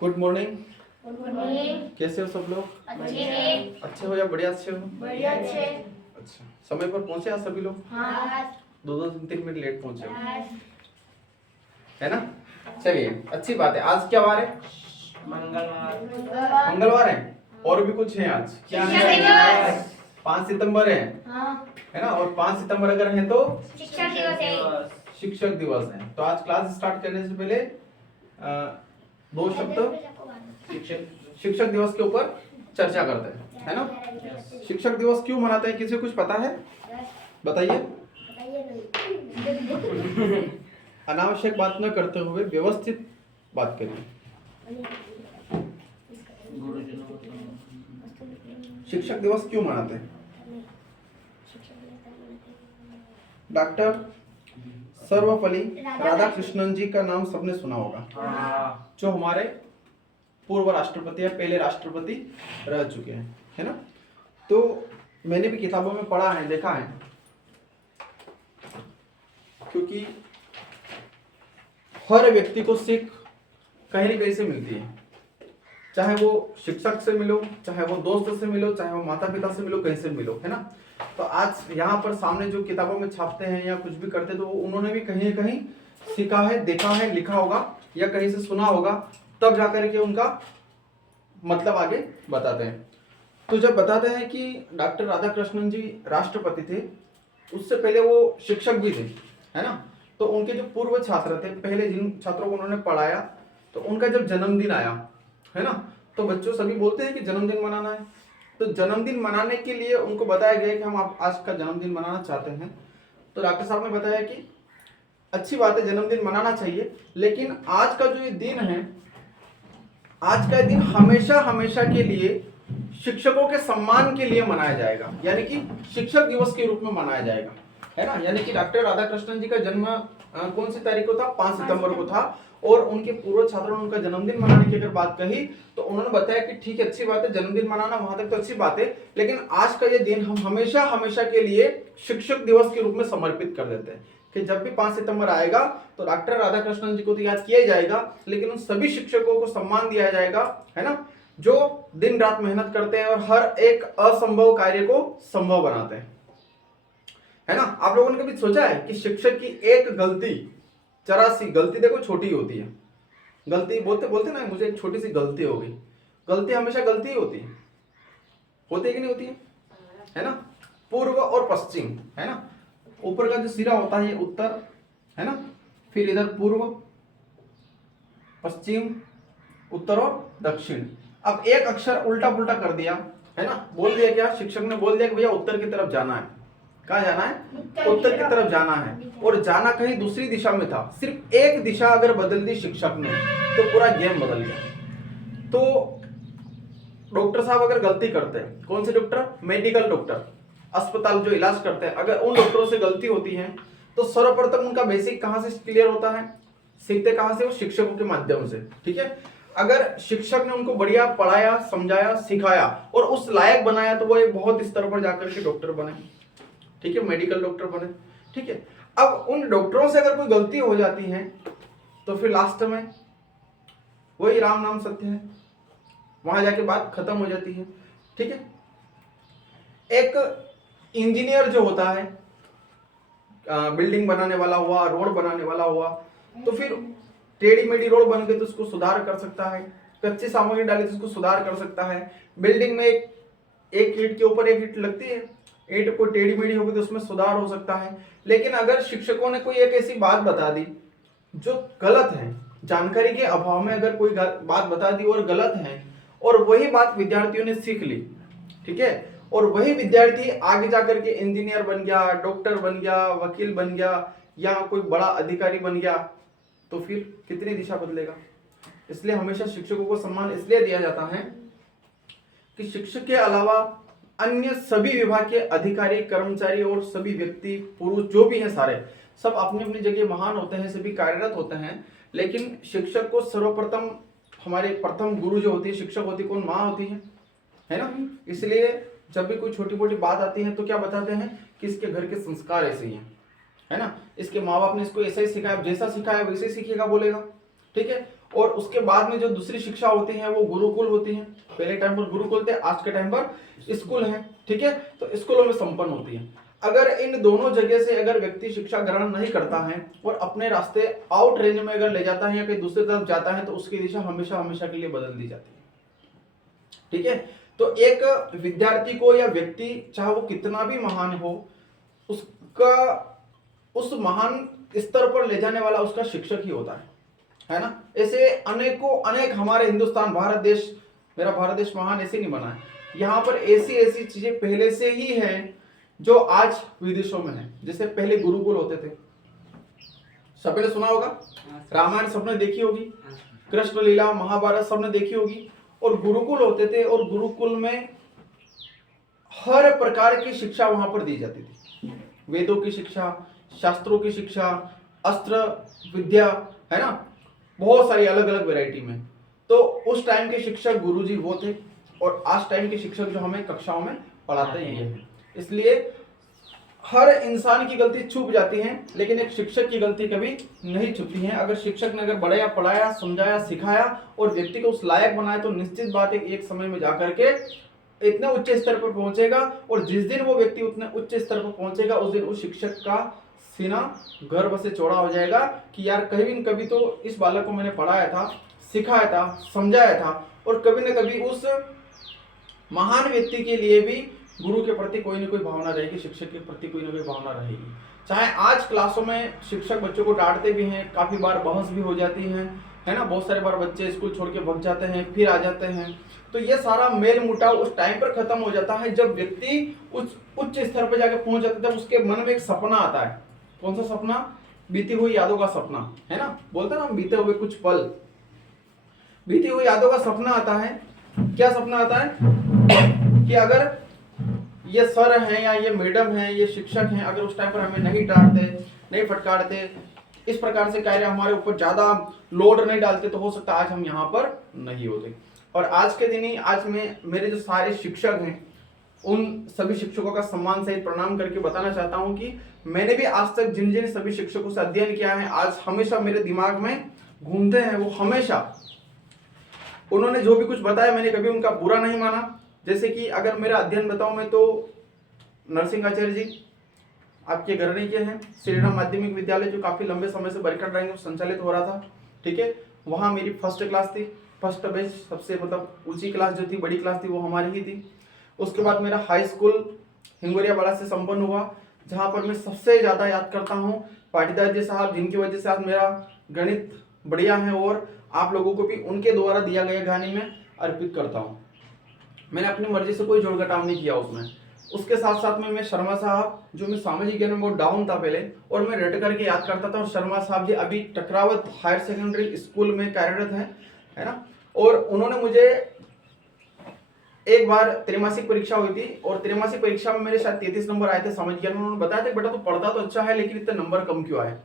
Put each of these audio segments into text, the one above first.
Good morning. Good morning. कैसे हो सब लोग? अच्छे हो या बढ़िया अच्छे हो? बढ़िया अच्छे। अच्छा, समय पर पहुंचे आज सभी लोग? हाँ। 2-3 मिनट लेट पहुंचे हो, है ना? चलिए, अच्छी बात है। आज क्या वार है? मंगलवार है। और भी कुछ है आज? क्या है? 5 सितंबर है, है ना? और 5 सितंबर अगर है तो शिक्षक दिवस है। शिक्षक दिवस है। तो आज क्लास स्टार्ट करने से पहले दो शब्द शिक्षक दिवस के ऊपर चर्चा करते हैं, है ना? शिक्षक दिवस क्यों मनाते हैं, किसी को कुछ पता है? बताइए। अनावश्यक बात न करते हुए व्यवस्थित बात करिए। शिक्षक दिवस क्यों मनाते हैं? डॉक्टर सर्वपल्ली राधाकृष्णन जी का नाम सबने सुना होगा, जो हमारे पूर्व राष्ट्रपति या पहले राष्ट्रपति रह चुके हैं, है ना? तो मैंने भी किताबों में पढ़ा है, देखा है, क्योंकि हर व्यक्ति को सीख कहीं न कहीं से मिलती है। चाहे वो शिक्षक से मिलो, चाहे वो दोस्त से मिलो, चाहे वो माता पिता से मिलो, कहीं से मिलो, है ना? तो आज यहाँ पर सामने जो किताबों में छापते हैं या कुछ भी करते, तो उन्होंने भी कहीं न कहीं सीखा है, देखा है, लिखा होगा या कहीं से सुना होगा, तब जाकर के उनका मतलब आगे बताते हैं। तो जब बताते हैं कि डॉक्टर राधाकृष्णन जी राष्ट्रपति थे, उससे पहले वो शिक्षक भी थे, है ना? तो उनके जो पूर्व छात्र थे, पहले जिन छात्रों को उन्होंने पढ़ाया, तो उनका जब जन्मदिन आया, है ना, तो बच्चों सभी बोलते हैं कि जन्मदिन मनाना है। तो जन्मदिन मनाने के लिए उनको बताया गया कि हम आज का जन्मदिन मनाना चाहते हैं। तो डॉक्टर साहब ने बताया कि अच्छी बात है, जन्मदिन मनाना चाहिए, लेकिन आज का जो ये दिन है, आज का दिन हमेशा हमेशा के लिए शिक्षकों के सम्मान के लिए मनाया जाएगा, यानी कि शिक्षक दिवस के रूप में मनाया जाएगा, है ना? यानी कि डॉक्टर राधाकृष्णन जी का जन्म कौन सी तारीख को था? 5 सितंबर को था। और उनके पूर्व छात्रों ने उनका जन्मदिन मनाने की अगर बात कही, तो उन्होंने बताया कि ठीक है, अच्छी बात है, जन्मदिन मनाना वहां तक तो अच्छी बात है, लेकिन आज का ये दिन हम हमेशा हमेशा के लिए शिक्षक दिवस के रूप में समर्पित कर देते हैं कि जब भी 5 सितंबर आएगा तो डॉक्टर राधाकृष्णन जी को तो याद किया जाएगा, लेकिन उन सभी शिक्षकों को सम्मान दिया जाएगा, है ना, जो दिन रात मेहनत करते हैं और हर एक असंभव कार्य को संभव बनाते हैं, है ना? आप लोगों ने कभी सोचा है कि शिक्षक की एक गलती, जरा सी गलती, देखो छोटी होती है, गलती बोलते बोलते ना, मुझे एक छोटी सी गलती हो गई, गलती हमेशा गलती ही होती है कि नहीं होती है ना? पूर्व और पश्चिम, है ना, ऊपर का जो सिरा होता है ये उत्तर, है ना, फिर इधर पूर्व, पश्चिम, उत्तर और दक्षिण। अब एक अक्षर उल्टा पुल्टा कर दिया, है ना, बोल दिया क्या, शिक्षक ने बोल दिया कि भैया उत्तर की तरफ जाना है। कहाँ जाना है? उत्तर की तरफ जाना है, और जाना कहीं दूसरी दिशा में था। सिर्फ एक दिशा अगर बदल दी शिक्षक ने, तो पूरा गेम बदल गया। तो डॉक्टर साहब अगर गलती करते हैं, कौन से डॉक्टर? मेडिकल डॉक्टर, अस्पताल जो इलाज करते हैं, अगर उन डॉक्टरों से गलती होती है, तो सर्वप्रथम उनका बेसिक कहां से क्लियर होता है? सीखते कहां से? वो शिक्षकों के माध्यम से, ठीक है? अगर शिक्षक ने उनको बढ़िया पढ़ाया, समझाया, सिखाया और उस लायक बनाया, तो वो एक बहुत स्तर पर जाकर के डॉक्टर बने, ठीक है, मेडिकल डॉक्टर बने, ठीक है? अब उन डॉक्टरों से अगर कोई गलती हो जाती है, तो फिर लास्ट में वही राम नाम सत्य है, वहां जाके बात खत्म हो जाती है, ठीक है? एक इंजीनियर जो होता है, बिल्डिंग बनाने वाला हुआ, रोड बनाने वाला हुआ, तो फिर टेढ़ी मेढ़ी रोड बन गई तो उसको सुधार कर सकता है, कच्ची सामग्री डाली तो उसको सुधार कर सकता है। बिल्डिंग में एक ईंट के ऊपर एक ईंट लगती है, ईंट को टेढ़ी मेढ़ी होगी तो उसमें सुधार हो सकता है। लेकिन अगर शिक्षकों ने कोई एक ऐसी बात बता दी जो गलत है, जानकारी के अभाव में अगर कोई बात बता दी और गलत है, और वही बात विद्यार्थियों ने सीख ली, ठीक है, और वही विद्यार्थी आगे जाकर के इंजीनियर बन गया, डॉक्टर बन गया, वकील बन गया, या कोई बड़ा अधिकारी बन गया, तो फिर कितनी दिशा बदलेगा? इसलिए हमेशा शिक्षकों को सम्मान इसलिए दिया जाता है कि शिक्षक के अलावा अन्य सभी विभाग के अधिकारी, कर्मचारी और सभी व्यक्ति, पुरुष जो भी हैं, सारे सब अपनी अपनी जगह महान होते हैं, सभी कार्यरत होते हैं, लेकिन शिक्षक को सर्वप्रथम, हमारे प्रथम गुरु जो होती है, शिक्षक होती है, कौन? माँ होती है ना? इसलिए जब भी कोई छोटी मोटी बात आती है तो क्या बताते हैं कि इसके घर के संस्कार ऐसे ही हैं, है ना, इसके माँ बाप ने इसको ऐसा ही सिखाया, जैसा सिखाया वैसे ही सीखेगा, बोलेगा, ठीक है। और उसके बाद में जो दूसरी शिक्षा होती है वो गुरुकुल होती है। पहले टाइम पर गुरुकुल थे, आज के टाइम पर स्कूल है, ठीक है। तो स्कूलों में संपन्न होती है। अगर इन दोनों जगह से अगर व्यक्ति शिक्षा ग्रहण नहीं करता है और अपने रास्ते आउट रेंज में अगर ले जाता है या कहीं दूसरी तरफ जाता है तो उसकी दिशा हमेशा हमेशा के लिए बदल दी जाती है, ठीक है। तो एक विद्यार्थी को या व्यक्ति चाहे वो कितना भी महान हो, उसका उस महान स्तर पर ले जाने वाला उसका शिक्षक ही होता है ना। ऐसे अनेकों अनेक हमारे हिंदुस्तान भारत देश, मेरा भारत देश महान ऐसे नहीं बना है। यहाँ पर ऐसी ऐसी चीजें पहले से ही हैं जो आज विदेशों में है। जैसे पहले गुरुकुल होते थे, सबने सुना होगा, रामायण सबने देखी होगी, कृष्ण लीला महाभारत सबने देखी होगी। और गुरुकुल होते थे और गुरुकुल में हर प्रकार की शिक्षा वहां पर दी जाती थी। वेदों की शिक्षा, शास्त्रों की शिक्षा, अस्त्र विद्या, है ना, बहुत सारी अलग अलग वैरायटी में। तो उस टाइम के शिक्षक गुरुजी वो थे और आज टाइम के शिक्षक जो हमें कक्षाओं में पढ़ाते ही हैं। इसलिए हर इंसान की गलती छुप जाती है लेकिन एक शिक्षक की गलती कभी नहीं छुपती है। अगर शिक्षक ने अगर बढ़ाया, पढ़ाया, समझाया, सिखाया और व्यक्ति को उस लायक बनाया तो निश्चित बात है एक समय में जाकर के इतने उच्च स्तर पर पहुंचेगा। और जिस दिन वो व्यक्ति उतने उच्च स्तर पर पहुंचेगा उस दिन उस शिक्षक का सीना गर्व से चौड़ा हो जाएगा कि यार कभी न कभी तो इस बालक को मैंने पढ़ाया था, सिखाया था, समझाया था। और कभी न कभी उस महान व्यक्ति के लिए भी गुरु के प्रति कोई ना कोई भावना रहेगी, शिक्षक के प्रति कोई ना कोई भावना रहेगी। चाहे आज क्लासों में शिक्षक बच्चों को डांटते भी हैं, काफी बार बहस भी हो जाती है ना, बहुत सारे बार बच्चे स्कूल छोड़ के भाग जाते हैं, फिर आ जाते हैं। तो ये सारा मेल मुटाव उस टाइम पर खत्म हो जाता है जब व्यक्ति उस उच्च स्तर पर जाके पहुंच जाता है। तब उसके मन में एक सपना आता है। कौन सा सपना? बीती हुई यादों का सपना, है ना, बोलते ना, बीते हुए कुछ पल, बीती हुई यादों का सपना आता है। क्या सपना आता है कि अगर ये सर हैं या ये मैडम हैं, ये शिक्षक हैं, अगर उस टाइम पर हमें नहीं डांटते, नहीं फटकारते, इस प्रकार से कार्य हमारे ऊपर ज्यादा लोड नहीं डालते तो हो सकता है आज हम यहाँ पर नहीं होते। और आज के दिन ही आज में मेरे जो सारे शिक्षक हैं उन सभी शिक्षकों का सम्मान सहित प्रणाम करके बताना चाहता हूं कि मैंने भी आज तक जिन जिन सभी शिक्षकों से अध्ययन किया है आज हमेशा मेरे दिमाग में घूमते हैं। वो हमेशा उन्होंने जो भी कुछ बताया मैंने कभी उनका बुरा नहीं माना। जैसे कि अगर मेरा अध्ययन बताऊं मैं तो नरसिंह आचार्य जी आपके घरने के हैं, श्री राम माध्यमिक विद्यालय जो काफी लंबे समय से बरकट ड्राइंग में संचालित हो रहा था, ठीक है। वहां मेरी फर्स्ट क्लास थी, फर्स्ट बेंच, सबसे मतलब ऊंची क्लास जो थी, बड़ी क्लास थी वो हमारी ही थी। उसके बाद मेरा हाई स्कूल हिंगोरिया बाड़ा से संपन्न हुआ, जहां पर मैं सबसे ज्यादा याद करता हूँ पाटीदार जी साहब, जिनकी वजह से आज मेरा गणित बढ़िया है और आप लोगों को भी उनके द्वारा दिया गया गाने में अर्पित करता हूँ। मैंने अपनी मर्जी से कोई जोड़ घटाव नहीं किया उसमें। उसके साथ साथ में मैं शर्मा साहब, जो मैं सामाजिक ज्ञान में बहुत डाउन था पहले और मैं रट करके याद करता था। और शर्मा साहब जी अभी टकरावत हायर सेकेंडरी स्कूल में कार्यरत है ना। और उन्होंने मुझे एक बार त्रैमासिक परीक्षा हुई थी और त्रैमासिक परीक्षा में मेरे शायद 33 नंबर आए थे सामाजिक ज्ञान में। उन्होंने बताया था बेटा तो पढ़ता तो अच्छा है लेकिन इतने नंबर कम क्यों आए।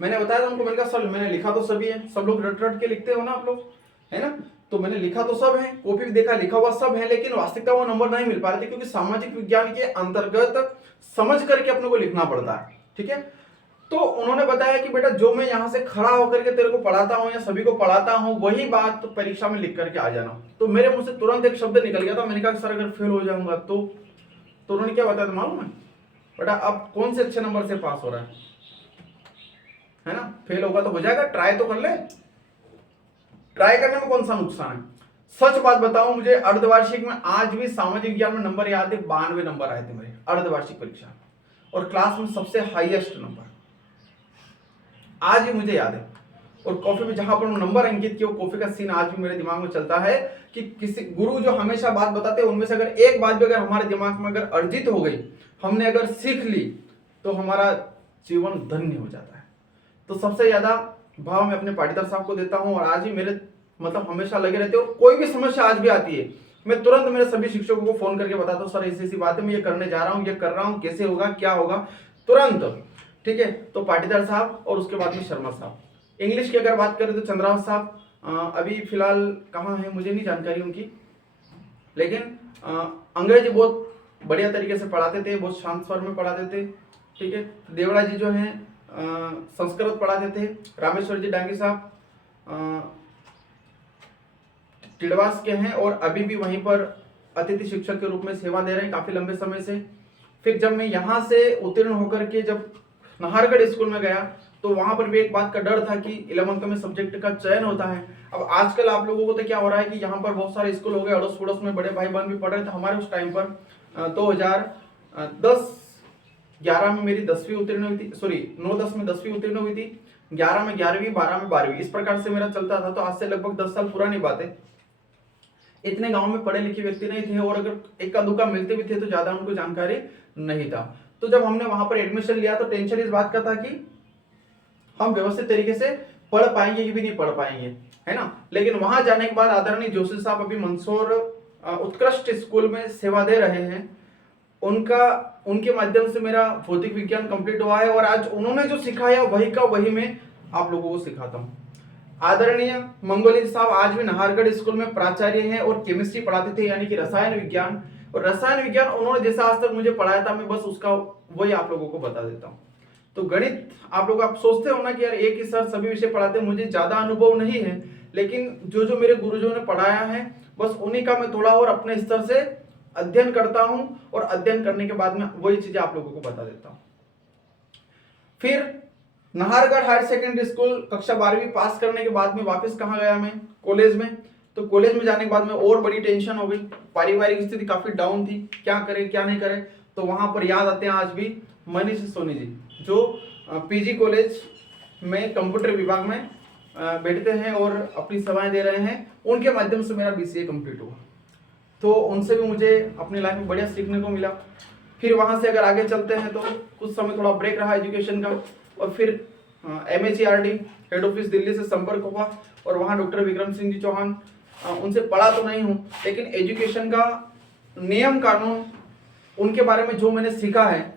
मैंने बताया था उनको, मैंने कहा सर मैंने लिखा तो सभी है, सब लोग रट रट के लिखते हो ना आप लोग, है ना, तो मैंने लिखा तो सब है, कॉपी भी देखा, लिखा हुआ सब है, लेकिन वास्तविकता वो नंबर नहीं मिल पा रहे थे क्योंकि सामाजिक विज्ञान के अंतर्गत समझ करके अपने को लिखना पड़ता है, ठीक है। तो उन्होंने बताया कि बेटा जो मैं यहाँ से खड़ा होकर के तेरे को पढ़ाता हूँ या सभी को पढ़ाता हूँ वही बात तो परीक्षा में लिख करके आ जाना। तो मेरे मुंह से तुरंत एक शब्द निकल गया था, मैंने कहा सर अगर फेल हो जाऊंगा तो उन्होंने क्या बताया था मालूम है? बेटा अब कौन से अच्छे नंबर से पास हो रहा है ना, फेल होगा तो हो जाएगा, ट्राई तो कर ले, ट्राई करने में कौन सा नुकसान है। सच बात बताऊं, मुझे अर्धवार्षिक में आज भी सामाजिक ज्ञान में नंबर याद है, 92 नंबर आए थे मेरे अर्धवार्षिक परीक्षा और क्लास में सबसे हाईएस्ट नंबर आज भी मुझे याद है। और कॉफी में जहां पर नंबर अंकित किया कॉफी का सीन आज भी मेरे दिमाग में चलता है कि किसी गुरु जो हमेशा बात बताते हैं उनमें से अगर एक बात भी अगर हमारे दिमाग में अगर अर्जित हो गई, हमने अगर सीख ली तो हमारा जीवन धन्य हो जाता है। तो सबसे ज्यादा भाव मैं अपने पाटीदार साहब को देता हूं और आज भी मेरे मतलब हमेशा लगे रहते हो। कोई भी समस्या आज भी आती है मैं तुरंत मेरे सभी शिक्षकों को फोन करके बताता हूँ सर ऐसी बात है, मैं ये करने जा रहा हूँ, ये कर रहा हूँ, कैसे होगा, क्या होगा, तुरंत, ठीक है। तो पाटीदार साहब और उसके बाद में शर्मा साहब। इंग्लिश की अगर बात करें तो चंद्रावत साहब अभी फिलहाल कहाँ हैं मुझे नहीं जानकारी उनकी, लेकिन अंग्रेजी बहुत बढ़िया तरीके से पढ़ाते थे, बहुत शांत स्वर में पढ़ाते थे, ठीक है। देवड़ा जी जो हैं संस्कृत पढ़ाते थे। रामेश्वर जी डांगी साहब टिडवास के हैं और अभी भी वहीं पर अतिथि शिक्षक के रूप में सेवा दे रहे हैं काफी लंबे समय से। फिर जब मैं यहाँ से उत्तीर्ण होकर के जब नाहरगढ़ स्कूल में गया तो वहां पर भी एक बात का डर था कि 11th में सब्जेक्ट का चयन होता है। अब आजकल आप लोगों को तो क्या हो रहा है कि यहाँ पर बहुत सारे स्कूल हो गए, अड़ोस पड़ोस में बड़े भाई बहन भी पढ़ रहे थे। हमारे उस टाइम पर 2010-11 में मेरी 10वीं उत्तीर्ण हुई थी, सॉरी 9-10 में 10वीं उत्तीर्ण हुई थी, 11 में 11वीं, 12 में 12वीं, इस प्रकार से मेरा चलता था। तो आज से लगभग 10 साल पुरानी बात है। इतने गांव में पढ़े लिखे व्यक्ति नहीं थे और अगर इक्का दुक्का मिलते भी थे तो ज्यादा उनको जानकारी नहीं था। तो जब हमने वहां पर एडमिशन लिया तो टेंशन इस बात का था कि हम व्यवस्थित तरीके से पढ़ पाएंगे कि भी नहीं पढ़ पाएंगे, है ना। लेकिन वहां जाने के बाद आदरणीय जोशी साहब अभी मंदसौर उत्कृष्ट स्कूल में सेवा दे रहे हैं। उनके माध्यम से मेरा भौतिक विज्ञान कंप्लीट हुआ है और आज उन्होंने जो सिखाया वही का वही मैं आप लोगों को सिखाता हूँ। आदरणीय मंगोली साहब आज भी नाहरगढ़ स्कूल में प्राचार्य हैं और केमिस्ट्री पढ़ाते थे, यानी कि रसायन विज्ञान। और रसायन विज्ञान उन्होंने जैसा आज तक मुझे पढ़ाया था मैं बस उसका वही आप लोगों को बता देता हूँ। तो गणित आप लोग आप सोचते हो ना कि यार एक ही सर सभी विषय पढ़ाते हैं, मुझे ज्यादा अनुभव नहीं है, लेकिन जो जो मेरे गुरुजों ने पढ़ाया है बस उन्हीं का मैं थोड़ा और अपने स्तर से अध्ययन करता हूं और अध्ययन करने के बाद में वही चीजें आप लोगों को बता देता हूं। फिर नाहरगढ़ हायर सेकेंडरी स्कूल कक्षा 12वीं पास करने के बाद में वापस कहाँ गया मैं, कॉलेज में। तो कॉलेज में जाने के बाद में और बड़ी टेंशन हो गई, पारिवारिक स्थिति काफी डाउन थी, क्या करें क्या नहीं करें। तो वहां पर याद आते हैं आज भी मनीष सोनी जी, जो पीजी कॉलेज में कंप्यूटर विभाग में बैठते हैं और अपनी सेवाएं दे रहे हैं। उनके माध्यम से मेरा बीसीए कंप्लीट हुआ, तो उनसे भी मुझे अपनी लाइफ में बढ़िया सीखने को मिला। फिर वहां से अगर आगे चलते हैं तो कुछ समय थोड़ा ब्रेक रहा एजुकेशन का, और फिर MHERD हेड ऑफिस दिल्ली से संपर्क हुआ और वहाँ डॉक्टर विक्रम सिंह जी चौहान, उनसे पढ़ा तो नहीं हूँ लेकिन एजुकेशन का नियम कानून उनके बारे में जो मैंने सीखा है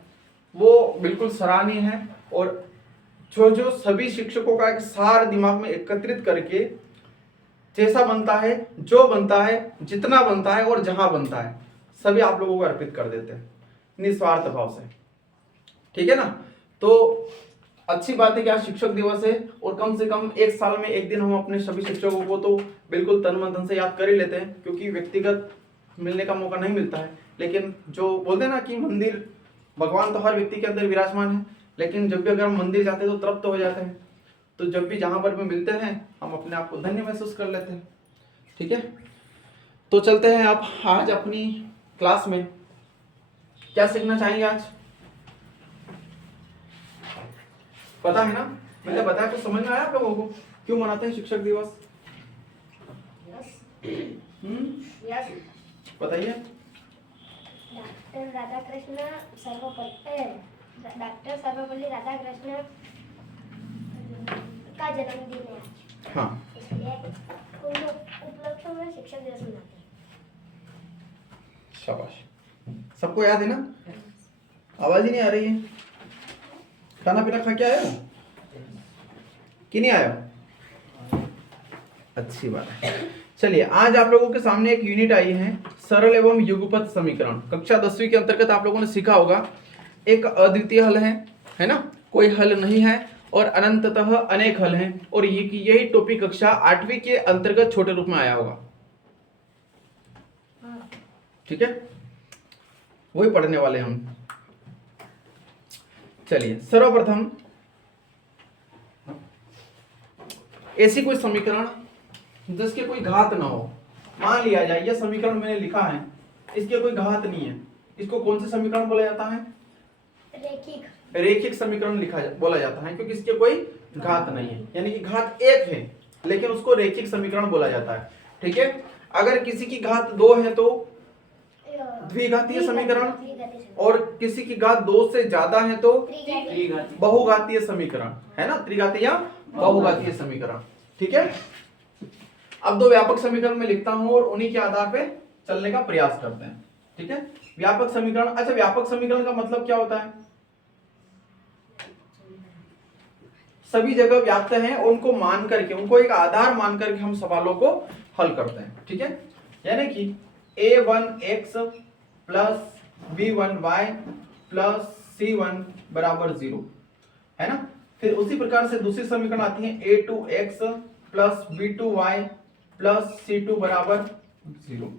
वो बिल्कुल सराहनीय है। और जो सभी शिक्षकों का एक सार दिमाग में एकत्रित करके जैसा बनता है, जो बनता है, जितना बनता है और जहां बनता है, सभी आप लोगों को अर्पित कर देते हैं निस्वार्थ भाव से, ठीक है ना। तो अच्छी बात है कि आज शिक्षक दिवस है और कम से कम एक साल में एक दिन हम अपने सभी शिक्षकों को तो बिल्कुल तन मन धन से याद कर ही लेते हैं, क्योंकि व्यक्तिगत मिलने का मौका नहीं मिलता है। लेकिन जो बोलते हैं ना कि मंदिर, भगवान तो हर व्यक्ति के अंदर विराजमान है, लेकिन जब भी अगर हम मंदिर जाते हैं तो तृप्त हो जाते हैं। तो जब भी जहां पर भी मिलते हैं हम अपने आप को धन्य महसूस कर लेते हैं, ठीक है। तो चलते हैं आप आज अपनी क्लास में, क्या सीखना चाहेंगे आज, पता है ना। मैंने बताया तो समझ में आया आप लोगों को क्यों मनाते हैं शिक्षक दिवस? बताइए। डॉक्टर सर्वपल्ली राधाकृष्ण का जन्मदिन है आज। हाँ, इसलिए उन उपलक्ष्य में शिक्षक दिवस मनाते हैं। शाबाश, सबको याद है ना? आवाज ही नहीं आ रही है। खाना पीना खा के आए हो कि नहीं आए हो? अच्छी बात है। चलिए, आज आप लोगों के सामने एक यूनिट आई है, सरल एवं युगपत समीकरण। कक्षा 10वीं के अंतर्गत आप लोगों ने सीखा होगा एक अद्वितीय हल है ना, कोई हल नहीं है और अनंततः अनेक हल हैं। और यही टॉपिक कक्षा 8वीं के अंतर्गत छोटे रूप में आया होगा, ठीक है, वही पढ़ने वाले हम। चलिए, सर्वप्रथम ऐसी कोई समीकरण जिसके कोई घात ना हो, मान लिया जाए यह समीकरण मैंने लिखा है, इसके कोई घात नहीं है, इसको कौन से समीकरण बोला जाता है? रेखिक समीकरण बोला जाता है, क्योंकि इसके कोई घात नहीं है, यानी कि घात एक है लेकिन उसको रेखिक समीकरण बोला जाता है, ठीक है। अगर किसी की घात 2 है तो द्विघातीय समीकरण, और किसी की घात 2 से ज्यादा है तो बहुघातीय समीकरण, है ना, त्रिघातीय या बहुघातीय समीकरण, ठीक है। अब दो व्यापक समीकरण में लिखता हूं और उन्हीं के आधार पे चलने का प्रयास करते हैं, ठीक है। व्यापक समीकरण, अच्छा व्यापक समीकरण का मतलब क्या होता है? सभी जगह व्याप्त हैं, उनको मान करके, उनको एक आधार मान करके हम सवालों को हल करते हैं, ठीक है। यानी कि a1x plus b1y plus c1 बराबर 0, है ना। फिर उसी प्रकार से दूसरी समीकरण आती है a2x plus b2y plus c2 बराबर 0।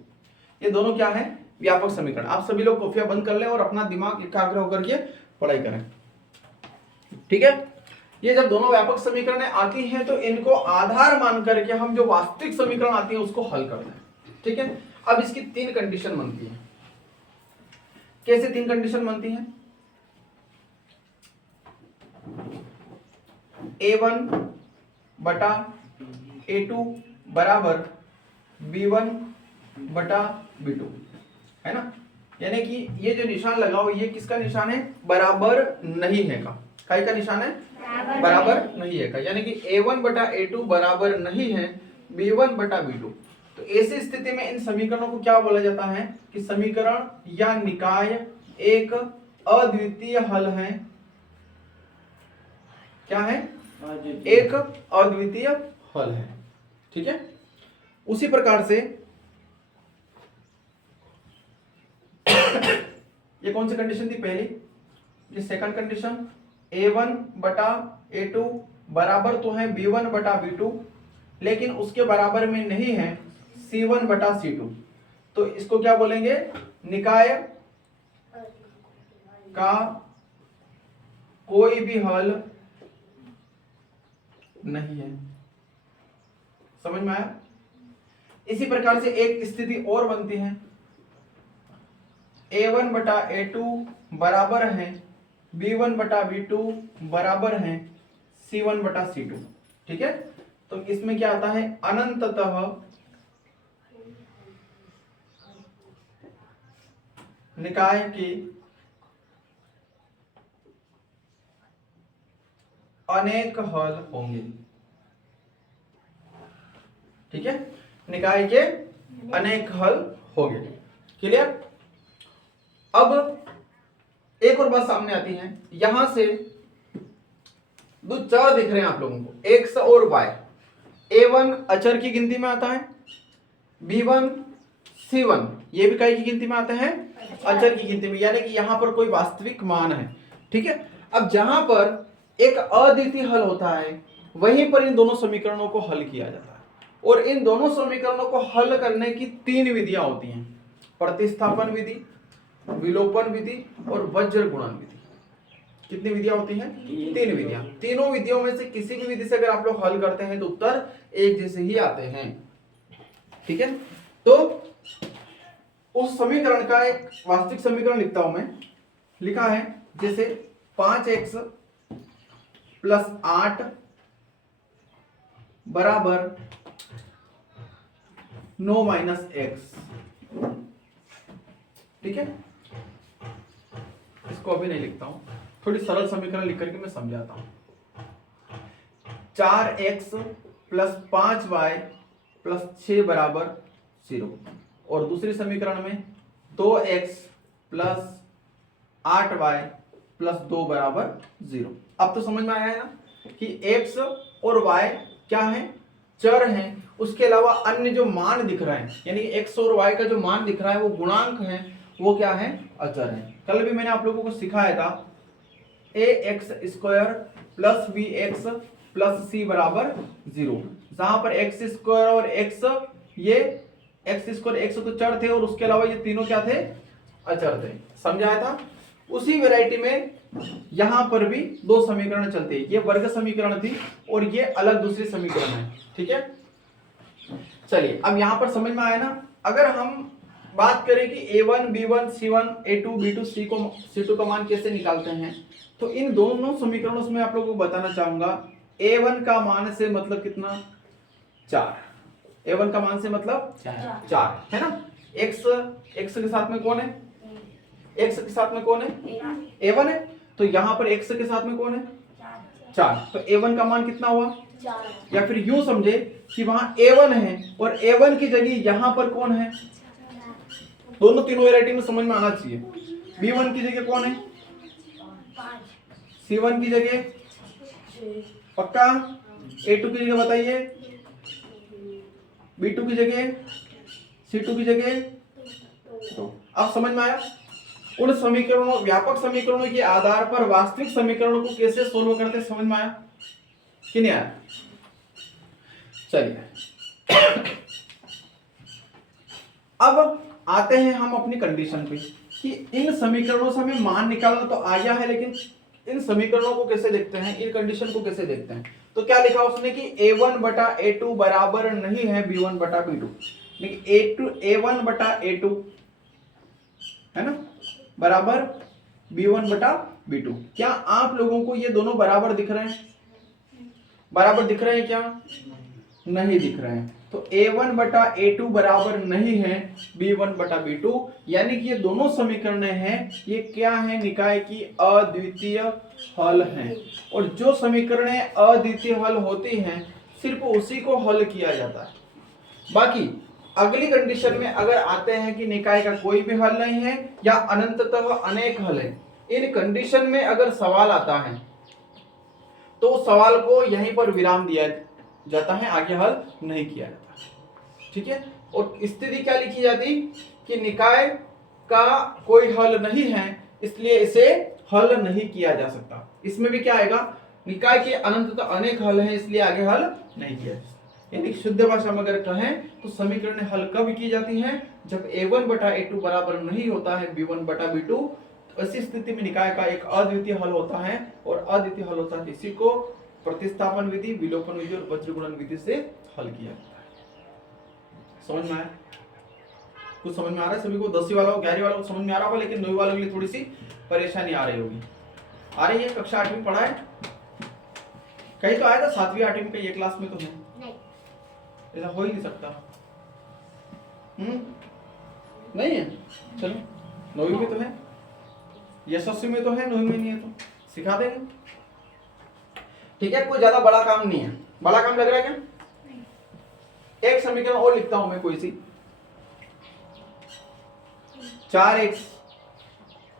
ये दोनों क्या है? व्यापक समीकरण। आप सभी लोग कॉफिया बंद कर लें और अपना दिमाग एकाग्र होकर के पढ़ाई करें, ठीक है। ये जब दोनों व्यापक समीकरणें आती हैं तो इनको आधार मान करके हम जो वास्तविक समीकरण आती है उसको हल करते हैं, ठीक है। अब इसकी 3 कंडीशन बनती है। कैसे 3 कंडीशन बनती हैं? a1 बटा a2 बराबर b1 बटा b2, है ना। यानी कि ये जो निशान लगाओ ये किसका निशान है? बराबर नहीं है का। काय का निशान है? बराबर नहीं है का। यानी कि a1 बटा a2 बराबर नहीं है b1 बटा b2। तो ऐसी स्थिति में इन समीकरणों को क्या बोला जाता है कि समीकरण या निकाय एक अद्वितीय हल है। क्या है? एक अद्वितीय हल है, ठीक है। उसी प्रकार से ये कौन सी कंडीशन थी? पहली, ये सेकंड कंडीशन a1 बटा a2 बराबर तो है b1 बटा b2, लेकिन उसके बराबर में नहीं है c1 बटा c2। तो इसको क्या बोलेंगे? निकाय का कोई भी हल नहीं है। समझ में आया? इसी प्रकार से एक स्थिति और बनती है, a1 बटा a2 बराबर है b1 बटा b2 बराबर है c1 बटा c2, ठीक है। तो इसमें क्या आता है? अनंततः निकाय के अनेक हल होंगे, ठीक है। निकाय के अनेक हल होंगे। क्लियर? अब एक और बात सामने आती है, यहां से दो चर दिख रहे हैं आप लोगों को, x और y। a1 अचर की गिनती में आता है, b1 c1 ये भी काय की गिनती में आते हैं? अचर की गिनती में। यानी कि यहां पर कोई वास्तविक मान है, ठीक है। अब जहां पर एक अद्वितीय हल होता है वहीं पर इन दोनों समीकरणों को हल किया जाता है। और इन दोनों समीकरणों को हल करने की 3 विधियां होती हैं, प्रतिस्थापन विधि, विलोपन विधि और वज्र गुणन विधि। कितनी विधियां होती हैं? 3 विधियां। तीनों विधियों में से किसी भी विधि से अगर आप लोग हल करते हैं तो उत्तर एक जैसे ही आते हैं, ठीक है। तो उस समीकरण का एक वास्तविक समीकरण लिखता हूं मैं। लिखा है जैसे 5x प्लस 8 बराबर 9 माइनस x, ठीक है। इसको अभी नहीं लिखता हूं, थोड़ी सरल समीकरण लिख करके मैं समझाता हूं। 4x प्लस 5y प्लस 6 बराबर 0। और दूसरी समीकरण में 2x प्लस 8y प्लस 2 बराबर 0। अब तो समझ में आया है ना कि x और y क्या है? चर हैं। उसके अलावा अन्य जो मान दिख रहा है, यानी कि x और y का जो मान दिख रहा है वो गुणांक है, वो क्या है? अचर है। कल भी मैंने आप लोगों को सिखाया था ax square plus bx plus c बराबर 0, जहां पर x स्क्वायर और x, ये x स्क्वायर x तो चर थे और उसके अलावा ये तीनों क्या थे? अचर थे। समझाया था। उसी वैरायटी में यहां पर भी 2 समीकरण चलते हैं। ये वर्ग समीकरण थी और ये अलग दूसरी समीकरण है, ठीक है। चलिए अब यहां पर समझ में आया ना। अगर हम बात करें कि a1 b1 c1 a2 b2 c2 का मान कैसे निकालते हैं, तो इन दोनों समीकरणों से मैं आप लोगों को बताना चाहूंगा a1 का मान से मतलब कितना? 4। a1 का मान से मतलब 4 है ना। x के साथ में कौन है? x के साथ में कौन है? a1 है। तो यहां पर x के साथ में कौन है? 4। तो a1 का मान कितना हुआ? 4। या फिर यूं समझे कि वहां a1 है और a1 की जगह यहां पर कौन है? दोनों तीनों वैरायटी में समझ में आना चाहिए। b1 की जगह कौन है? 5। c1 की जगह पक्का? a2 की जगह बताइए? b2 की जगह? c2 की जगह? तो अब समझ में आया। उन समीकरणों, व्यापक समीकरणों के आधार पर वास्तविक समीकरणों को कैसे सोल्व करते, समझ में आया कि नहीं आया? चलिए अब आते हैं हम अपनी कंडीशन पे कि इन समीकरणों से हमें मान निकालना तो आ गया है, लेकिन इन समीकरणों को कैसे देखते हैं, इन कंडीशन को कैसे देखते हैं। तो क्या लिखा उसने कि a1 बटा a2 बराबर नहीं है b1 बटा b2, a1 बटा a2 है ना बराबर b1 बटा b2। क्या आप लोगों को ये दोनों बराबर दिख रहे हैं? बराबर दिख रहे हैं क्या? नहीं दिख रहे हैं। तो a1 बटा a2 बराबर नहीं है b1 बटा b2, यानी कि ये दोनों समीकरण हैं, ये क्या है, निकाय की अद्वितीय हल हैं। और जो समीकरणें अद्वितीय हल होती हैं सिर्फ उसी को हल किया जाता है। बाकी अगली कंडीशन में अगर आते हैं कि निकाय का कोई भी हल नहीं है या अनंततः अनेक हल है, इन कंडीशन में अगर सवाल आता है तो उस सवाल को यहीं पर विराम दिया जाता है, आगे हल नहीं किया जाता। ठीक है। और स्थिति क्या लिखी जाती कि निकाय का कोई हल नहीं है इसलिए इसे हल नहीं किया जा सकता। इसमें भी क्या आएगा, निकाय के अनंततः अनेक हल हैं इसलिए आगे हल नहीं किया जा सकता। यानी शुद्ध भाषा में अगर कहें तो समीकरण हल कब की जाती हैं, जब a1 बटा a2 बराबर नहीं होता है b1 बटा b2। ऐसी स्थिति में निकाय का एक अद्वितीय हल होता है, और अद्वितीय हल होता है इसी को प्रतिस्थापन विधि, विलोपन विधि और वज्रगुणन विधि से हल किया जाता है। समझ में आया? कुछ समझ में आ रहा है सभी को? 10वीं वालों को, 11वीं वालों को समझ में आ रहा होगा, लेकिन 9वीं वालों के लिए थोड़ी सी परेशानी आ रही होगी। आ रही है? कक्षा 8वीं पढ़ा है? कहीं तो आया था 7वीं 8वीं का, ये क्लास में तो है नहीं, ऐसा हो ही नहीं सकता। नहीं है? चलो 9वीं में तो है, यशस्वी में तो है, 9वीं में नहीं है तो सिखा देंगे। ठीक है, कोई ज्यादा बड़ा काम नहीं है। बड़ा काम लग रहा है क्या? एक समीकरण और लिखता हूं मैं कोई सी, 4x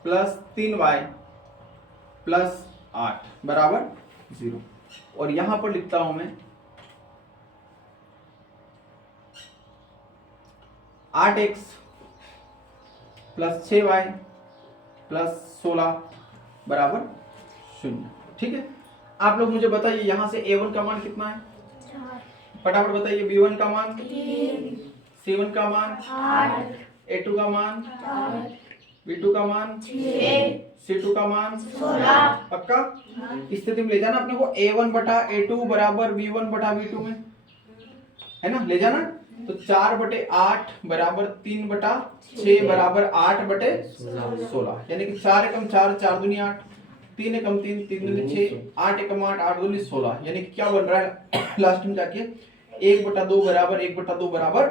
प्लस 3y प्लस 8 बराबर 0, और यहां पर लिखता हूं मैं 8x प्लस 6y प्लस 16 बराबर 0। ठीक है, आप लोग मुझे बताइए यहां से a1 का मान कितना है, फटाफट बताइए। b1 का मान 3, c1 का मान 8, a2 का मान 4, b2 का मान 6, c2 का मान 16। पक्का? स्थिति में ले जाना अपने को a1 बटा a2 बराबर b1 बटा b2 में, है ना, ले जाना। तो 4 बटे 8 बराबर 3 बटा 6 बराबर 8 बटे 16, यानी कि 4 एकम 4, 4 दूनी 8, 3 एकम 3, 3 दूनी 6, 8 एकम 8, 8 दूनी 16, यानी कि क्या बन रहा है लास्ट में जाके 1 बटा 2 बराबर 1 बटा 2 बराबर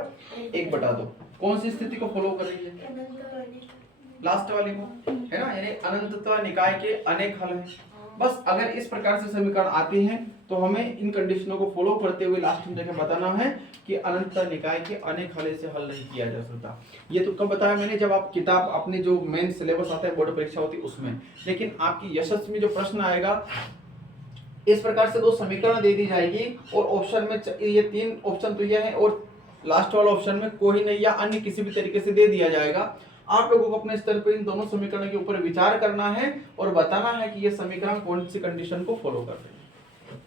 1 बटा 2। कौन सी स्थिति को फॉलो कर रही है? लास्ट वाली को, है ना, यानी अनंततः निकाय के अनेक हल हैं। बस अगर इस प्रकार से समीकरण आते हैं तो हमें इन कंडीशनों को फॉलो करते हुए लास्ट में जाकर बताना है कि अनंततः निकाय के अनेक हल से हल नहीं किया जा सकता। ये तो कब बताया मैंने, जब आप किताब अपने जो मेन सिलेबस आता है, बोर्ड परीक्षा होती है उसमें। लेकिन आपकी यशस्वी में जो प्रश्न आएगा, इस प्रकार से 2 समीकरण दे दी जाएगी और ऑप्शन में ये 3 ऑप्शन तो ये है, और लास्ट वाला ऑप्शन में कोई नहीं या अन्य किसी भी तरीके से दे दिया जाएगा। आप लोगों को अपने स्तर पर इन दोनों समीकरणों के ऊपर विचार करना है और बताना है कि ये समीकरण कौन सी कंडीशन को फॉलो कर रहे हैं।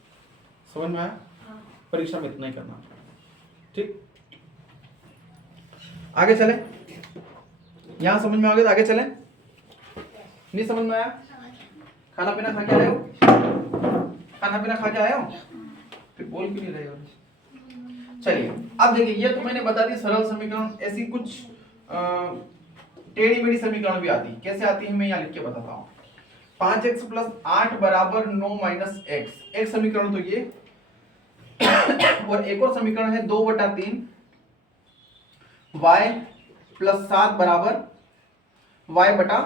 समझ में आया? परीक्षा में इतना ही करना। ठीक, आगे चले। यहां समझ में आ गया तो आगे चले। नहीं समझ में आया? खाना पीना खा के आए हो? खाना पीना खा के आए हो? फिर बोल भी नहीं रहे हो। चलिए अब देखिए, ये तो मैंने बता दी सरल समीकरण। ऐसी कुछ टेढ़ी मेढ़ी समीकरण भी आती। कैसे आती है मैं यहाँ लिख के बताता हूँ। 5x प्लस 8 बराबर 9 माइनस x, एक समीकरण तो ये और एक और समीकरण है 2 बटा 3 y प्लस 7 बराबर y बटा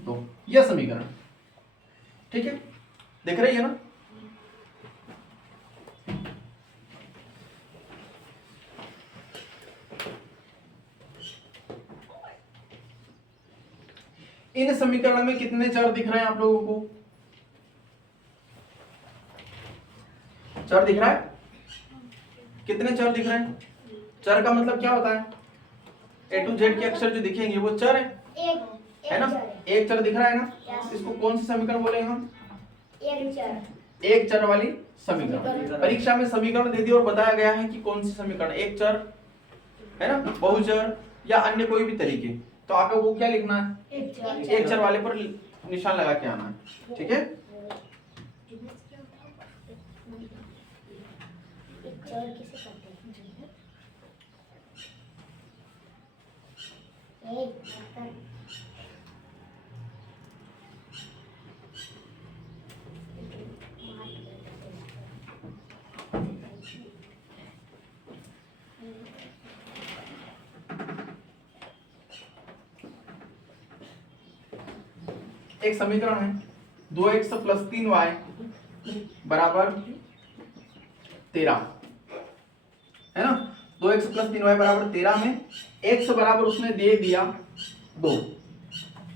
2, यह समीकरण। ठीक है, देख रही है ना? इन समीकरण में कितने चर दिख रहे हैं आप लोगों को? चर दिख रहा है? कितने चर दिख रहे हैं? चर का मतलब क्या होता है? A to Z के अक्षर जो दिखेंगे वो चर है। है ना, एक चर दिख रहा है ना, इसको कौन सा समीकरण बोलेंगे हम? एक चर वाली समीकरण। परीक्षा में समीकरण दे दिया और बताया गया है कि कौन सी समीकरण, एक चर है ना, बहुचर या अन्य कोई भी तरीके, तो आपको वो क्या लिखना है, एक चर वाले पर निशान लगा के आना है, ठीक है। एक समीकरण है 2x प्लस 3y बराबर 13, है ना। 2x प्लस 3y बराबर 13 में x बराबर उसने दे दिया 2,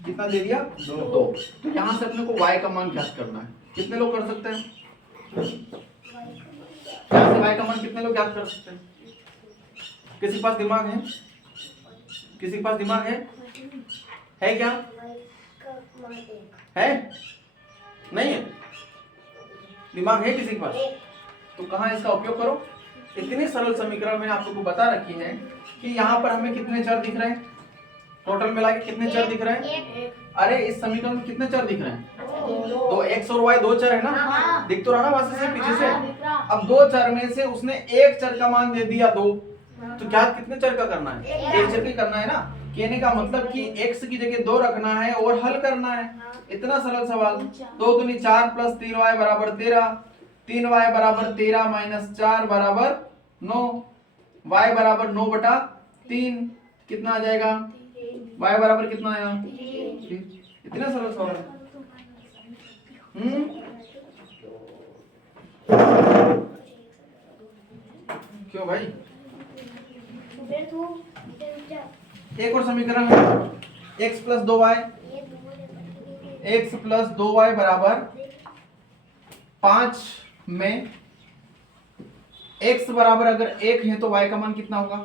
कितना दे दिया 2। तो यहां से अपने को y का मान ज्ञात करना है। कितने लोग कर सकते हैं, यहां से y का मान कितने लोग ज्ञात कर सकते हैं? किसी के पास दिमाग है, किसी के पास दिमाग है क्या, है नहीं है, दिमाग है किसी के पास? तो कहाँ इसका उपयोग करो। इतनी सरल समीकरण मैंने आप लोग को बता रखी है कि यहाँ पर हमें कितने चर दिख रहे हैं, टोटल मिला के कितने चर दिख रहे हैं? अरे इस समीकरण में कितने चर दिख रहे हैं? तो x और y दो चर है ना, दिख तो रहा ना वैसे से पीछे से। अब दो चर में से उसने एक चर का मान दे दिया 2, तो क्या कितने चर का करना है? एक चर का करना है ना। कहने का मतलब कि x की जगह 2 रखना है और हल करना है। इतना सरल सवाल। 2 दूनी 4 प्लस 3y बराबर 13, 3y बराबर 13 माइनस 4 बराबर 9, y बराबर 9 बटा 3, कितना आ जाएगा? y बराबर कितना आया? इतना सरल सवाल है। क्यों भाई? एक और समीकरण है x plus 2y, x plus 2y बराबर 5 में x बराबर अगर 1 है तो y का मान कितना होगा?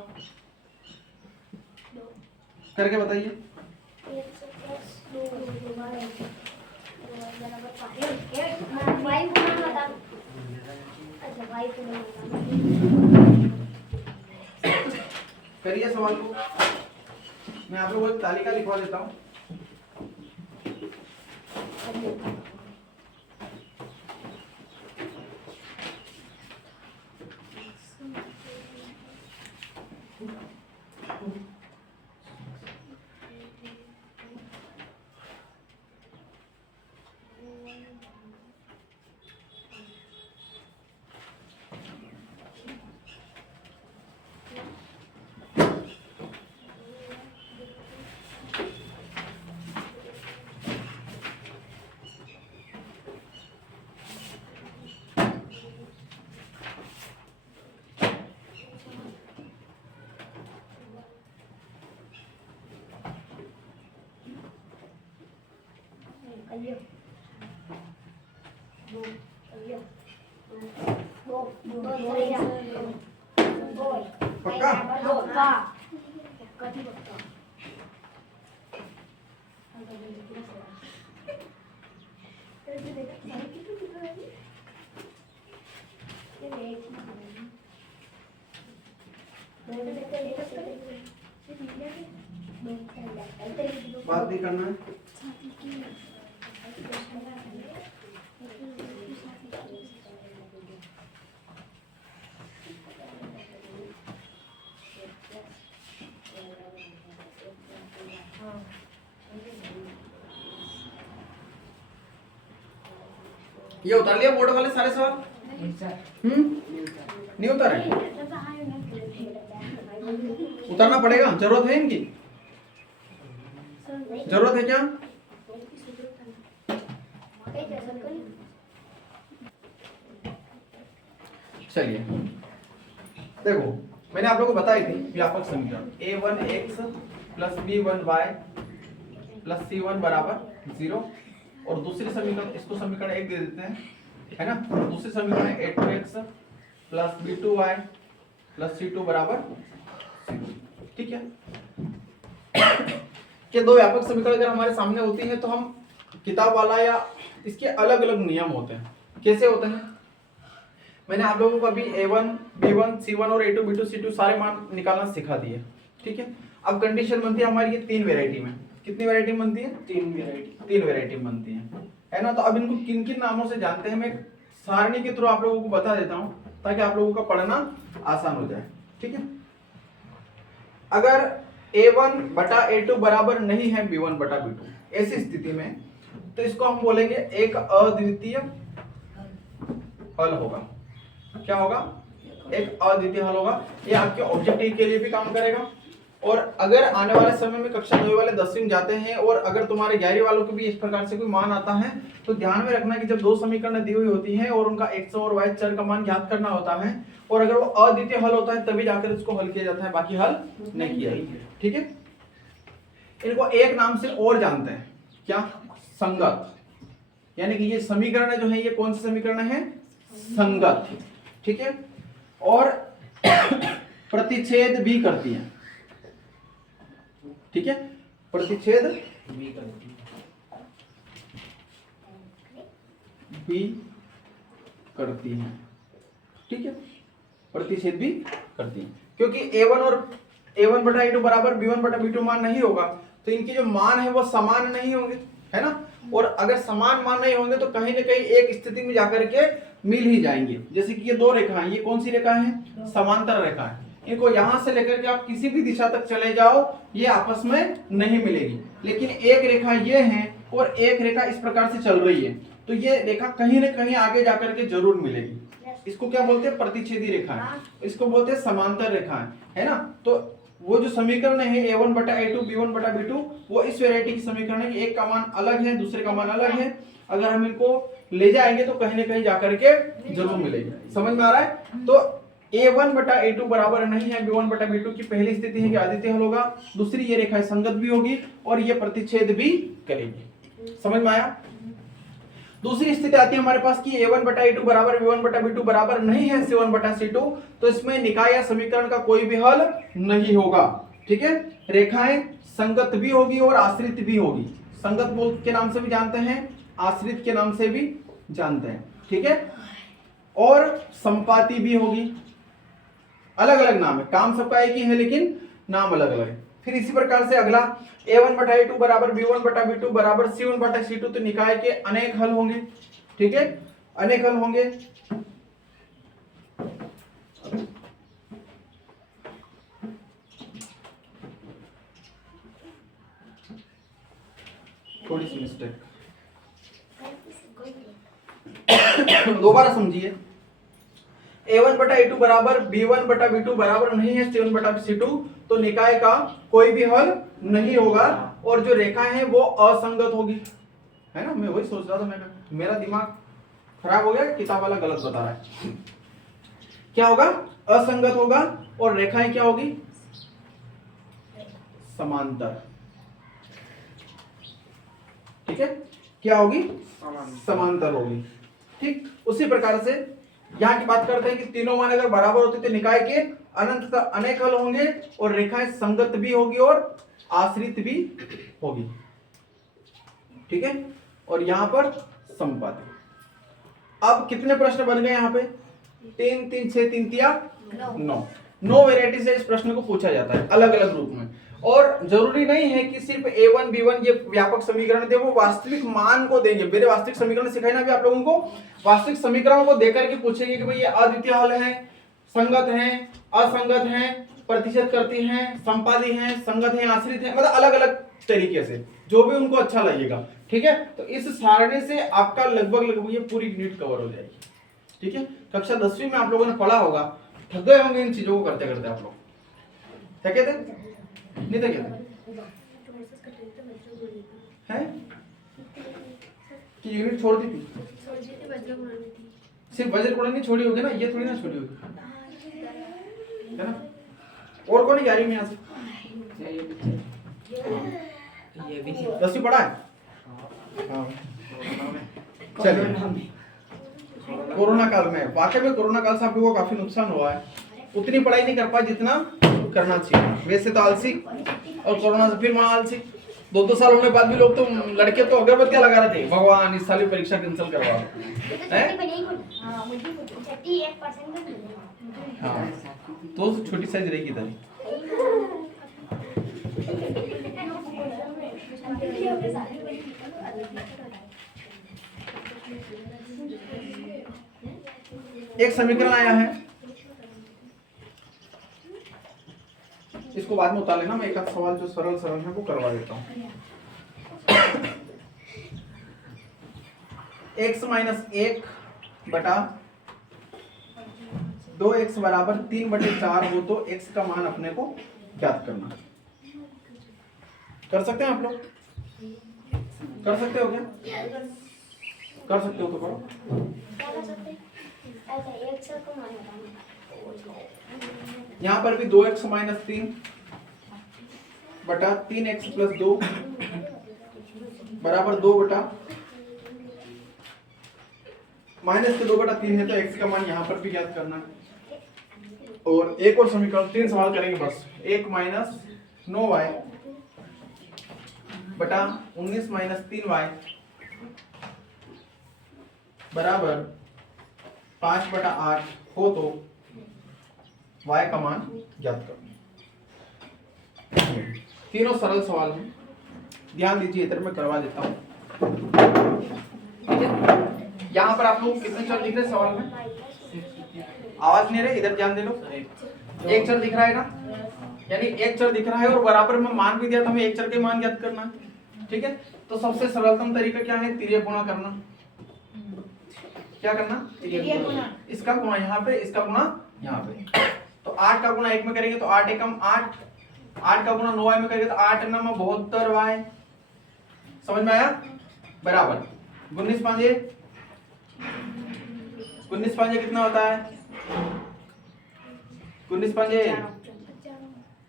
करके बताइए। करिए सवाल को। मैं आप लोगों को एक तालिका लिखवा देता हूँ। पक्का? बात नहीं करना है। ये उतार लिया बोर्ड वाले सारे सवाल? नहीं उतारे? उतारना पड़ेगा, जरूरत है इनकी? जरूरत है क्या? चलिए देखो, मैंने आप लोगों को बताई थी व्यापक समीकरण a1x plus b1y plus c1 बराबर 0, और दूसरी समीकरण, इसको समीकरण 1 दे देते हैं, है ना। दूसरी समीकरण a2x plus b2y plus c2 बराबर 0, ठीक है। कि दो व्यापक समीकरण अगर हमारे सामने होती है तो हम किताब वाला या इसके अलग अलग नियम होते हैं। कैसे होते हैं? मैंने आप लोगों को अभी A1, B1, C1 और A2, B2, C2 सारे मान निकालना सिखा दिए, ठीक है। अब कंडीशन बनती है हमारी ये 3 वेराइटी में। कितनी वेराइटी बनती है? 3 वेराइटी बनती है ना। तो अब इनको किन किन नामों से जानते हैं मैं सारणी के थ्रू आप लोगों को बता देता हूं ताकि आप लोगों का पढ़ना आसान हो जाए, ठीक है। अगर A1 बटा A2 बराबर नहीं है B1 बटा B2, ऐसी स्थिति में तो इसको हम बोलेंगे एक अद्वितीय हल होगा। क्या होगा? एक अद्वितीय हल होगा। ये आपके ऑब्जेक्टिव के लिए भी काम करेगा। और अगर आने वाले समय में कक्षा 9 वाले 10वीं में जाते हैं और अगर तुम्हारे 11वीं वालों के भी इस प्रकार से कोई मान आता है तो ध्यान में रखना कि जब दो समीकरण दी हुई होती है और उनका x और y चर का मान ज्ञात करना होता है और अगर वो अद्वितीय हल होता है तभी जाकर इसको हल किया जाता है, बाकी हल नहीं किया जाता, ठीक है। इनको एक नाम से और जानते हैं, क्या? संगत। यानी कि ये समीकरण जो है ये कौन से समीकरण है? संगत, ठीक है। और प्रतिच्छेद भी करती है, ठीक है। प्रतिच्छेद भी करती है, ठीक है। प्रतिच्छेद भी करती है क्योंकि A1 बटा A2 बराबर B1 बटा B2 मान नहीं होगा तो इनके जो मान है वो समान नहीं होंगे, है ना। और अगर समान मान नहीं होंगे तो कहीं ना कहीं एक स्थिति में जाकर के मिल ही जाएंगे। जैसे कि ये दो रेखाएं, ये कौन सी रेखा है? समांतर रेखा है। इनको यहां से लेकर के आप किसी भी दिशा तक चले जाओ ये आपस में नहीं मिलेगी, लेकिन एक रेखा ये है और एक रेखा इस प्रकार से चल रही है तो ये रेखा कहीं ना कहीं आगे जाकर के जरूर मिलेगी। इसको क्या बोलते हैं? प्रतिच्छेदी रेखाएं। इसको बोलते हैं समांतर रेखाएं, है ना। तो वो जो समीकरण है A1 बटा A2 B1 बटा B2 वो इस वेराइटी की समीकरण है कि एक का मान अलग है दूसरे का मान अलग है। अगर हम इनको ले जाएंगे तो कहीं ना कहीं जाकर के जरूर मिलेगी। समझ में आ रहा है? तो A1 बटा A2 बराबर नहीं है B1 बटा B2 की पहली स्थिति है कि अद्वितीय हल होगा। दूसरी ये रेखा संगत भी होगी और ये प्रतिच्छेद भी करेगी। समझ में आया? दूसरी स्थिति आती है हमारे पास कि A1 बटा A2 बराबर B1 बटा B2 बराबर नहीं है C1 बटा C2, तो इसमें निकाय या समीकरण का कोई भी हल नहीं होगा, ठीक है। रेखाएं संगत भी होगी और आश्रित भी होगी। संगत बोल के नाम से भी जानते हैं, आश्रित के नाम से भी जानते हैं, ठीक है। और संपाती भी होगी। अलग अलग नाम है, काम सबका एक ही है लेकिन नाम अलग अलग है। फिर इसी प्रकार से अगला A1 बटा A2 बराबर B1 बटा B2 बराबर C1 बटा C2, तो निकाय के अनेक हल होंगे, ठीक है। अनेक हल होंगे। थोड़ी सी मिस्टेक, दोबारा समझिए। A1 बटा A2 बराबर B1 बटा B2 बराबर नहीं है C1 बटा C2, तो निकाय का कोई भी हल नहीं होगा और जो रेखा है वो असंगत होगी, है ना। मैं वही सोच रहा था, मैं मेरा दिमाग खराब हो गया, किताब वाला गलत बता रहा है। क्या होगा? असंगत होगा और रेखाएं क्या होगी? समांतर, ठीक है। क्या होगी? समांतर होगी, ठीक। उसी प्रकार से यहां की बात करते हैं कि तीनों मान अगर बराबर होते तो निकाय के अनंत अनेक हल होंगे और रेखाएं संगत भी होगी और आश्रित भी होगी, ठीक है। और यहां पर संपाती। अब कितने प्रश्न बन गए यहाँ पे? 3 3 6 3 3 9 वेराइटी से इस प्रश्न को पूछा जाता है अलग अलग रूप में। और जरूरी नहीं है कि सिर्फ A1 B1 ये व्यापक समीकरण दे, वो वास्तविक मान को देंगे। मेरे वास्तविक समीकरण सिखाए ना भी आप लोगों को, वास्तविक समीकरणों को देकर के पूछेंगे कि भाई ये अद्वितीय हल है, संगत है, असंगत है, प्रतिशत करती हैं, संपादी हैं, संगत हैं, आश्रित हैं, मतलब अलग अलग तरीके से जो भी उनको अच्छा लगेगा, ठीक है। तो इस सारणी से आपका लगभग ये पूरी यूनिट कवर हो जाएगी, ठीक है। कक्षा 10वीं में आप लोगों ने पढ़ा होगा, थक गए होंगे इन चीजों को करते करते आप लोग, थके थे नहीं थके थे हैं कि यूनिट छोड़ दी थी? सिर्फ वज्र कुंडली छोड़ी होगी ना, ये थोड़ी ना छोड़ी होगी, है ना। और कौन 11वीं में यहाँ से? ये भी 10वीं पढ़ा है? हाँ। चलिए, कोरोना काल में वाकई में कोरोना काल से आप लोगों को काफी नुकसान हुआ है। उतनी पढ़ाई नहीं कर पाए जितना करना चाहिए। वैसे तो आलसी और कोरोना से फिर वहां आलसी, 2 साल होने के बाद भी लोग तो लड़के तो अगरबत्तियां लगा रहे थे, भगवान इस साल भी परीक्षा कैंसिल करवा दो। ये तो हैं? छठी पे नहीं कुछ हाँ मुझे कुछ 31% में मिलेगा हाँ तो छोटी साइज रहेगी इधर। एक समीकरण आया है, इसको बाद में उतार लेना, मैं एक आध सवाल जो सरल सरल है वो करवा देता हूँ। x माइनस 1 बटा 2x बराबर 3/4 हो तो x का मान अपने को ज्ञात करना। कर सकते हैं आप लोग? कर सकते हो क्या? कर सकते हो तो करो। क्या कर सकते हैं? ऐसा एक सौ को मान बताना। यहाँ पर भी 2x माइनस 3 बटा 3x प्लस 2 बराबर 2 बटा माइनस के 2/3 है तो x का मान यहाँ पर भी ज्ञात करना है। और एक और समीकरण, 3 सवाल करेंगे बस। 1 माइनस 9y बटा 19 माइनस 3y बराबर 5/8 हो तो y का मान ज्ञात करो। तीनों सरल सवाल हैं, ध्यान दीजिए, इधर मैं करवा देता हूँ। ठीक है, यहाँ पर आप लोग कितने चर दिख रहे सवाल में? आवाज नहीं रहे, इधर ध्यान दे लो। एक चर दिख रहा है ना, यानी एक चर दिख रहा है और बराबर में मान भी दिया तो हमें एक चर के मान ज्ञात करना है। ठीक है, तो सबसे सरलतम तरीका क्या है? तिर्यक गुणा करना। क्या करना? तिर्यक गुणा। इसका गुणा यहाँ पे, इसका गुणा यहाँ पे। तो 8 का गुणा 1 में करेंगे तो 8 एकम 8, 8 का गुणा 9y में करेंगे तो 8 9 72y। समझ में आया? बराबर 19 पांजे 19 पांजे कितना होता है? 19 पांजे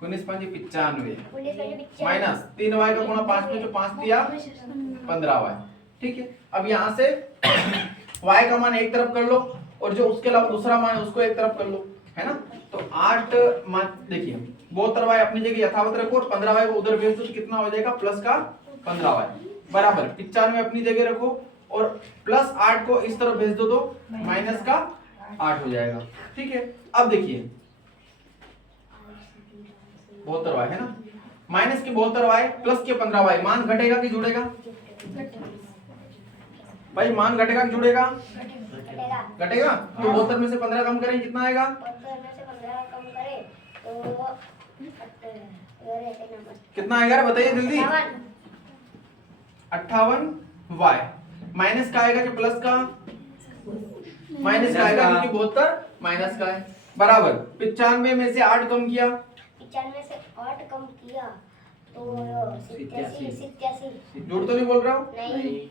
95 माइनस 3y का गुणा 5 में जो 5 दिया 15y। ठीक है, अब यहाँ से y का मान एक तरफ कर लो और जो उसके अलावा दूसरा मान है उसको एक तरफ कर लो, है ना। तो 8 मान देखिए, बोतर y अपनी जगह यथावत रखो और 15y को उधर भेज दो तो कितना हो जाएगा? प्लस का 15y बराबर 95 अपनी जगह रखो और प्लस 8 को इस तरफ भेज दो तो माइनस का 8 हो जाएगा। ठीक है, अब देखिए 72y है ना, माइनस के 72y प्लस के 15y, मान घटेगा कि जुड़ेगा? भाई मान घटेगा कि जुड़ेगा? घटेगा। तो 72 में से 15 कम करें कितना आएगा? 72 में से 15 कम करें तो कितना आएगा बताइए जल्दी? 58y माइनस का आएगा कि प्लस का? माइनस का आएगा क्योंकि 72 माइनस का है। बराबर 95 में से 8 कम किया, 95 से 8 कम किया तो 87। झूठ तो नहीं बोल रहा हूँ? नहीं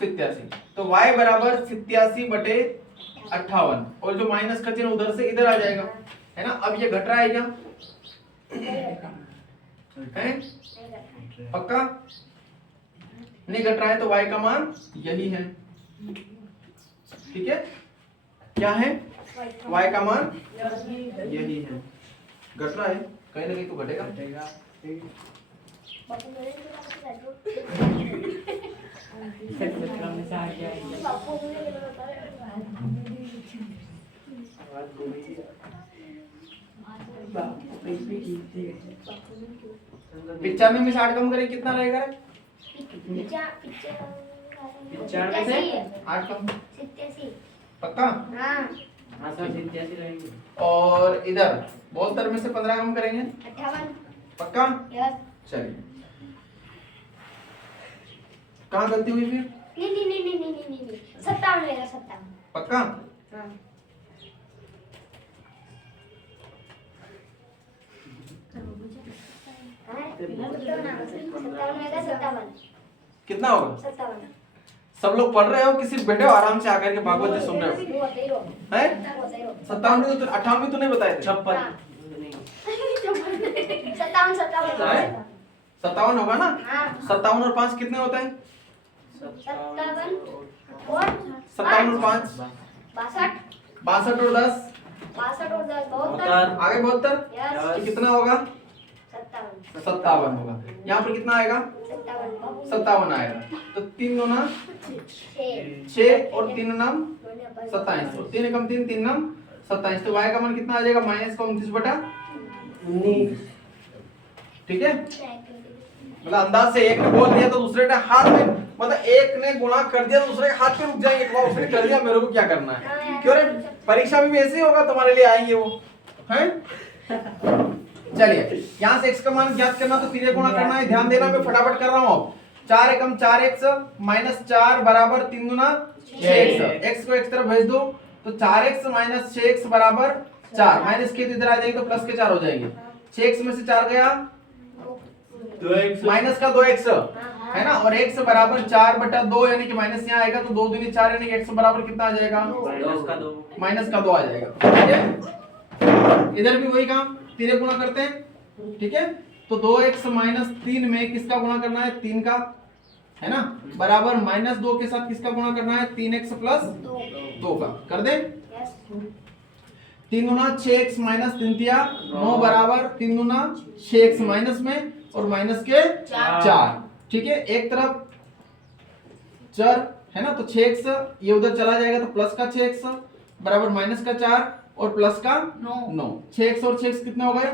87। तो y बराबर 87/58 और जो माइनस का चिन्ह उधर से इधर आ जाएगा, है ना। अब ये घट रहा है क्या? है पक्का? नहीं घट रहा है तो y का मान यही है। ठीक है, क्या है? y का मान यही है। घट रहा है, कहीं ना कहीं तो घटेगा। पिचानवे में से 8 कम करें कितना रहेगा? 95 से 8 कम 87। पक्का? हाँ और इधर 72 में से 15 कम करेंगे 58। पक्का? यस। चलिए, कहाँ गलती हुई फिर? नहीं 57 लेगा 57। पक्का? हाँ कितना होगा? 57। सब लोग पढ़ रहे हो कि सिर्फ बैठे हो आराम से आकर के भागवत जी सुन रहे हो? हैं? 57 तो 58 तो नहीं बताए थे? 57 होगा ना? 57 और 5 कितने होता है? 57 और 5 62 और 10 62 और 10 72। आगे 72 यस। कितना होगा? 57 57 होगा। यहाँ पर कितना आएगा? 57 आएगा। तो 3 दूना 6 और 3 नम 27, और 3 कम 3 3 नम 27, तो y का मान कितना आ जाएगा? -29/19। ठीक है, मतलब अंदाज से एक ने बोल दिया तो दूसरे ने हाथ में, मतलब एक ने गुणा कर दिया तो दूसरे के हाथ पे रुक जाएंगे, तो उसने कर दिया, मेरे को क्या करना है? क्यों रे, परीक्षा में भी ऐसे ही होगा, तुम्हारे लिए आएंगे वो, हैं? चलिए, यहाँ से x का मान ज्ञात करना, तो 3 गुणा करना है। ध्यान देना, मैं फटाफट कर रहा हूँ। 4 एकम 4x -4 बराबर 3 दूना 6x। x को एक तरफ भेज दो, तो 4x - 6x बराबर 4, माइनस के तो इधर आ जाएगी, तो प्लस के 4 हो जाएंगे। 6x में से 4 गया, माइनस का 2x है ना, और x बराबर 4/2, यानी कि माइनस यहाँ आएगा, तो 2 दूनी 4, यानी कि x बराबर कितना आ जाएगा? माइनस का 2 आ जाएगा। ठीक है, इधर भी वही काम, 3 गुणा करते हैं। ठीक है, तो 2x - 3 में किसका गुणा करना है? 3 का, है ना, बराबर -2 के साथ किसका गुणा करना है? 3x + 2 का। कर दे, 3 दूना 6x - 3 9 बराबर 3 दूना 6x माइनस में और माइनस के 4। ठीक है, एक तरफ चर है ना, तो 6x ये उधर चला जाएगा, तो प्लस का 6x बराबर माइनस का 4 और प्लस का 9। 6x और 6x कितने हो गए?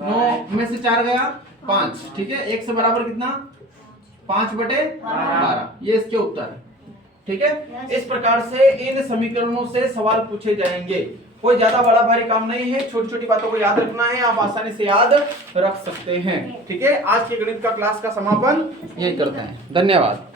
9 में से 4 गया 5। ठीक है, x बराबर कितना? 5/12। ये इसके उत्तर है। ठीक है, इस प्रकार से इन समीकरणों से सवाल पूछे जाएंगे। कोई ज्यादा बड़ा भारी काम नहीं है, छोटी छोटी बातों को याद रखना है, आप आसानी से याद रख सकते हैं। ठीक है, आज के गणित का क्लास का समापन यही करते हैं। धन्यवाद।